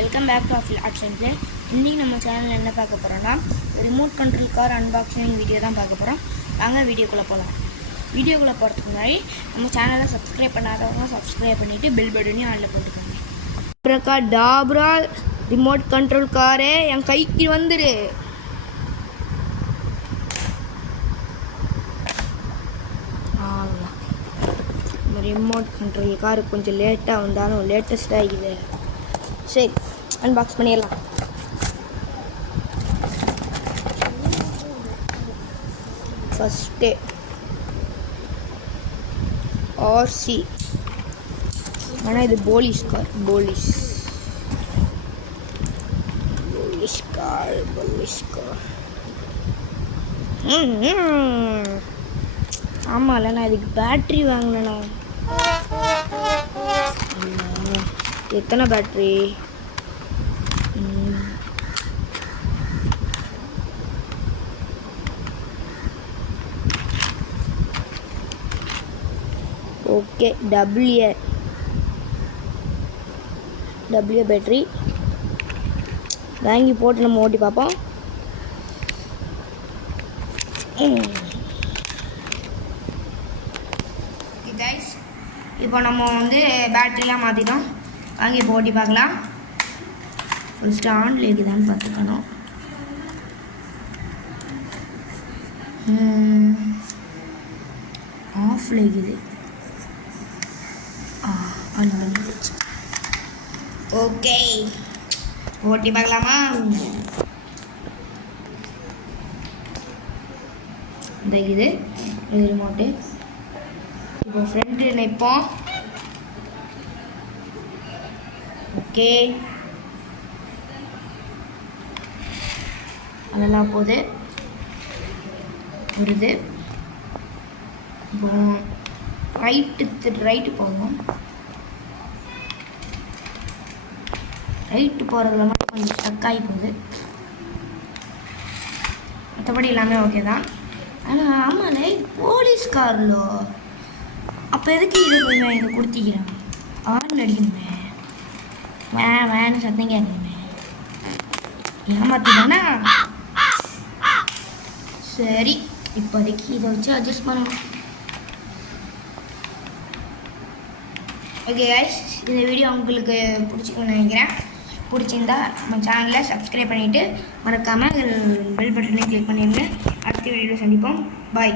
Welcome back to action play. இன்றைக்கி நம்ம சேனலில் என்ன பார்க்க போகிறோன்னா remote control car unboxing video தான் பார்க்க போகிறோம். வாங்க வீடியோக்குள்ளே போகலாம். வீடியோக்குள்ளே போகிறதுக்கு முன்னாடி நம்ம சேனலை சப்ஸ்கிரைப் பண்ணாதவங்க சப்ஸ்கிரைப் பண்ணிவிட்டு பெல் பட்டனையும் ஆனில் போட்டுக்கோங்க. அப்புறக்கா டாப்ரா ரிமோட் கண்ட்ரோல் காரே என் கைக்கு வந்துடு. ரிமோட் கண்ட்ரோல் கார் கொஞ்சம் லேட்டாக வந்தாலும் லேட்டஸ்ட்டாக இருக்குது. சரி, அன்பாக்ஸ் பண்ணிடலாம். ஃபஸ்ட்டு ஆர்சி, ஆனால் இது போலீஸ் கார். Police car. ஆமாம்ல, நான் இதுக்கு பேட்ரி வாங்கலண்ணா. எத்தனை பேட்ரி? ஓகே, டபிள்யூ பேட்ரி வாங்கி போட்டு நம்ம ஓட்டி பார்ப்போம். இப்போ நம்ம வந்து பேட்டரிலாம் மாற்றிட்டோம். வாங்கி இப்போ ஓட்டி பார்க்கலாம். ஃபஸ்ட்டு ஆன்ல இருக்குதான்னு பார்த்துக்கணும். ஆஃப்ல இருக்குது. ஓகே, ஓட்டி பார்க்கலாமா? இந்த இது ரிமோட்டு. இப்போ ஃப்ரண்ட் நினைப்போம். ஓகே, அதெல்லாம் போகுது வருது. இப்போ ரைட்டு போகும். ரைட்டு போகிறதுல மட்டும் கொஞ்சம் ஸ்டக் ஆகி போகுது. மற்றபடி எல்லாமே ஓகே தான். ஆனால் ஆமாண்ணே, போலீஸ் கார்லோ அப்போ எதுக்கு இது கொஞ்சம் இதை கொடுத்திக்கிறேன்? ஆர்ன் அடிக்கணுமே, வேணும் சத்தம் கேட்கணுமே. ஏமாத்திதானா? சரி, இப்போதைக்கு இதை வச்சு அட்ஜஸ்ட் பண்ணணும். ஓகே கைஸ், இந்த வீடியோ உங்களுக்கு பிடிச்சிக்கணும்னு நினைக்கிறேன். பிடிச்சிருந்தா நம்ம சேனலை சப்ஸ்கிரைப் பண்ணிவிட்டு மறக்காமல் பெல் பட்டனை கிளிக் பண்ணிடுங்க. அடுத்த வீடியோவில் சந்திப்போம். பாய்.